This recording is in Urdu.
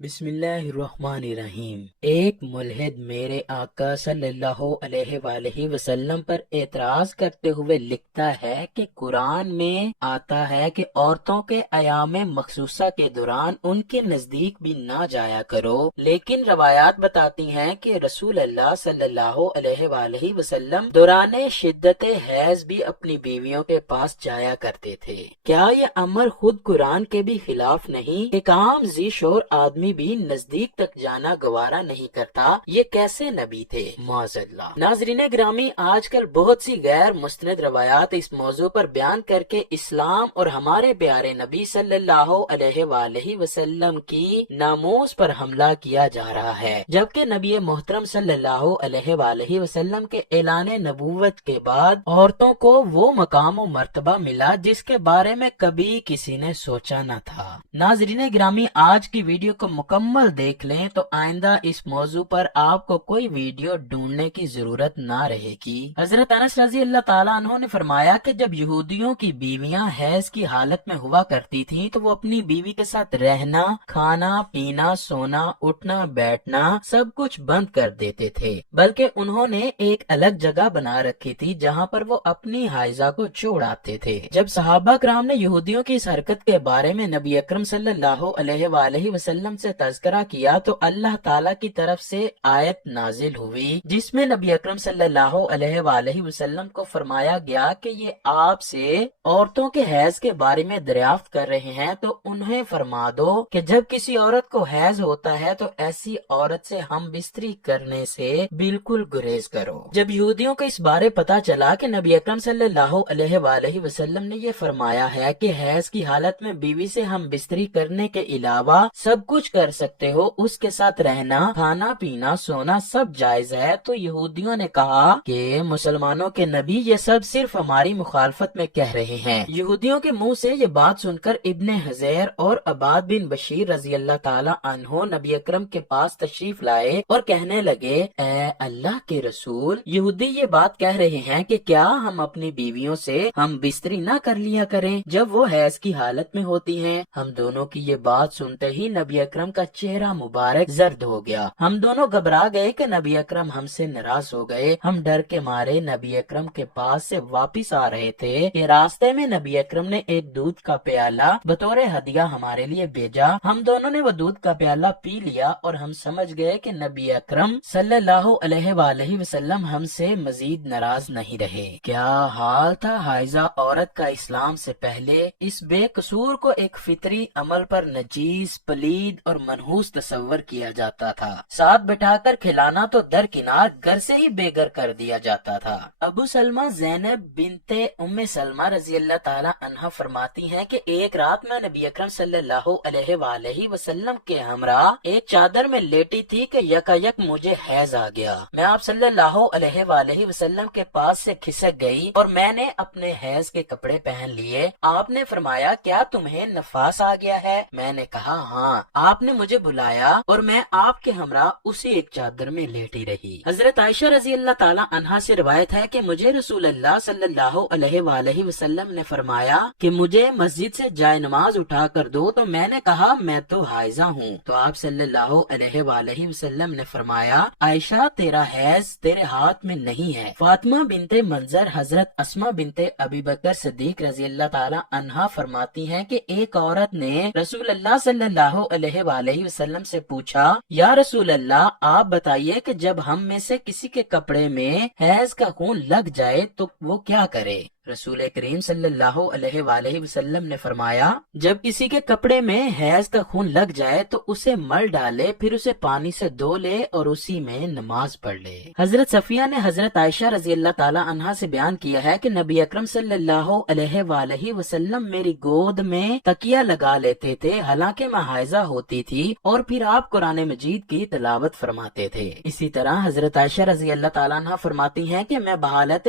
بسم اللہ الرحمن الرحیم۔ ایک ملحد میرے آقا صلی اللہ علیہ وآلہ وسلم پر اعتراض کرتے ہوئے لکھتا ہے کہ قرآن میں آتا ہے کہ عورتوں کے ایام مخصوصہ کے دوران ان کے نزدیک بھی نہ جایا کرو، لیکن روایات بتاتی ہیں کہ رسول اللہ صلی اللہ علیہ وآلہ وسلم دوران شدت حیض بھی اپنی بیویوں کے پاس جایا کرتے تھے۔ کیا یہ امر خود قرآن کے بھی خلاف نہیں کہ کام زی شور آدمی بھی نزدیک تک جانا گوارا نہیں کرتا؟ یہ کیسے نبی تھے؟ معاذ اللہ۔ ناظرین گرامی، آج کل بہت سی غیر مستند روایات اس موضوع پر بیان کر کے اسلام اور ہمارے پیارے نبی صلی اللہ علیہ وآلہ وسلم کی ناموس پر حملہ کیا جا رہا ہے، جبکہ نبی محترم صلی اللہ علیہ وآلہ وسلم کے اعلان نبوت کے بعد عورتوں کو وہ مقام و مرتبہ ملا جس کے بارے میں کبھی کسی نے سوچا نہ تھا۔ ناظرین گرامی، آج کی ویڈیو کو مکمل دیکھ لیں تو آئندہ اس موضوع پر آپ کو کوئی ویڈیو ڈھونڈنے کی ضرورت نہ رہے گی۔ حضرت انس رضی اللہ تعالیٰ عنہ نے فرمایا کہ جب یہودیوں کی بیویاں حیض کی حالت میں ہوا کرتی تھیں تو وہ اپنی بیوی کے ساتھ رہنا، کھانا پینا، سونا، اٹھنا بیٹھنا سب کچھ بند کر دیتے تھے، بلکہ انہوں نے ایک الگ جگہ بنا رکھی تھی جہاں پر وہ اپنی حائضہ کو چھوڑاتے تھے۔ جب صحابہ کرام نے یہودیوں کی اس حرکت کے بارے میں نبی اکرم صلی اللہ علیہ وآلہ وسلم سے تذکرہ کیا تو اللہ تعالیٰ کی طرف سے آیت نازل ہوئی جس میں نبی اکرم صلی اللہ علیہ وآلہ وسلم کو فرمایا گیا کہ یہ آپ سے عورتوں کے حیض کے بارے میں دریافت کر رہے ہیں تو انہیں فرما دو کہ جب کسی عورت کو حیض ہوتا ہے تو ایسی عورت سے ہم بستری کرنے سے بالکل گریز کرو۔ جب یہودیوں کو اس بارے پتا چلا کہ نبی اکرم صلی اللہ علیہ وآلہ وسلم نے یہ فرمایا ہے کہ حیض کی حالت میں بیوی سے ہم بستری کرنے کے علاوہ سب کچھ کر سکتے ہو، اس کے ساتھ رہنا، کھانا پینا، سونا سب جائز ہے، تو یہودیوں نے کہا کہ مسلمانوں کے نبی یہ سب صرف ہماری مخالفت میں کہہ رہے ہیں۔ یہودیوں کے منہ سے یہ بات سن کر ابن حزیر اور عباد بن بشیر رضی اللہ تعالی عنہ نبی اکرم کے پاس تشریف لائے اور کہنے لگے، اے اللہ کے رسول، یہودی یہ بات کہہ رہے ہیں کہ کیا ہم اپنی بیویوں سے ہم بستری نہ کر لیا کریں جب وہ حیض کی حالت میں ہوتی ہیں؟ ہم دونوں کی یہ بات سنتے ہی نبی اکرم کا چہرہ مبارک زرد ہو گیا۔ ہم دونوں گھبرا گئے کہ نبی اکرم ہم سے ناراض ہو گئے۔ ہم ڈر کے مارے نبی اکرم کے پاس سے واپس آ رہے تھے کہ راستے میں نبی اکرم نے ایک دودھ کا پیالہ بطور ہدیہ ہمارے لیے بھیجا۔ ہم دونوں نے وہ دودھ کا پیالہ پی لیا اور ہم سمجھ گئے کہ نبی اکرم صلی اللہ علیہ وآلہ وسلم ہم سے مزید ناراض نہیں رہے۔ کیا حال تھا حائضہ عورت کا اسلام سے پہلے! اس بے قصور کو ایک فطری عمل پر نجیس، پلید اور منحوس تصور کیا جاتا تھا۔ ساتھ بٹھا کر کھلانا تو درکنار گھر سے ہی بے گھر کر دیا جاتا تھا۔ ابو سلمہ زینب بنت ام سلمہ رضی اللہ تعالی عنہ فرماتی ہیں کہ ایک رات میں نبی اکرم صلی اللہ علیہ وآلہ وسلم کے ہمراہ ایک چادر میں لیٹی تھی کہ یکایک مجھے حیض آ گیا۔ میں آپ صلی اللہ علیہ وآلہ وسلم کے پاس سے کھسک گئی اور میں نے اپنے حیض کے کپڑے پہن لیے۔ آپ نے فرمایا، کیا تمہیں نفاس آ گیا ہے؟ میں نے کہا ہاں۔ آپ نے مجھے بلایا اور میں آپ کے ہمراہ اسی ایک چادر میں لیٹی رہی۔ حضرت عائشہ رضی اللہ تعالی عنہا سے روایت ہے کہ مجھے رسول اللہ صلی اللہ علیہ وآلہ وسلم نے فرمایا کہ مجھے مسجد سے جائے نماز اٹھا کر دو، تو میں نے کہا میں تو حائضہ ہوں۔ تو آپ صلی اللہ علیہ وآلہ وسلم نے فرمایا، عائشہ تیرا حیض تیرے ہاتھ میں نہیں ہے۔ فاطمہ بنت منظر حضرت اسماء بنت ابی بکر صدیق رضی اللہ تعالی عنہا فرماتی ہیں کہ ایک عورت نے رسول اللہ صلی اللہ علیہ وآلہ وسلم سے پوچھا، یا رسول اللہ، آپ بتائیے کہ جب ہم میں سے کسی کے کپڑے میں حیض کا خون لگ جائے تو وہ کیا کرے؟ رسول کریم صلی اللہ علیہ وآلہ وسلم نے فرمایا، جب کسی کے کپڑے میں حیض کا خون لگ جائے تو اسے مل ڈالے، پھر اسے پانی سے دھو لے اور اسی میں نماز پڑھ لے۔ حضرت صفیہ نے حضرت عائشہ رضی اللہ تعالی عنہا سے بیان کیا ہے کہ نبی اکرم صلی اللہ علیہ وآلہ وسلم میری گود میں تکیہ لگا لیتے تھے حالانکہ میں حائضہ ہوتی تھی، اور پھر آپ قرآن مجید کی تلاوت فرماتے تھے۔ اسی طرح حضرت عائشہ رضی اللہ تعالی عنہا فرماتی ہیں کہ میں بحالت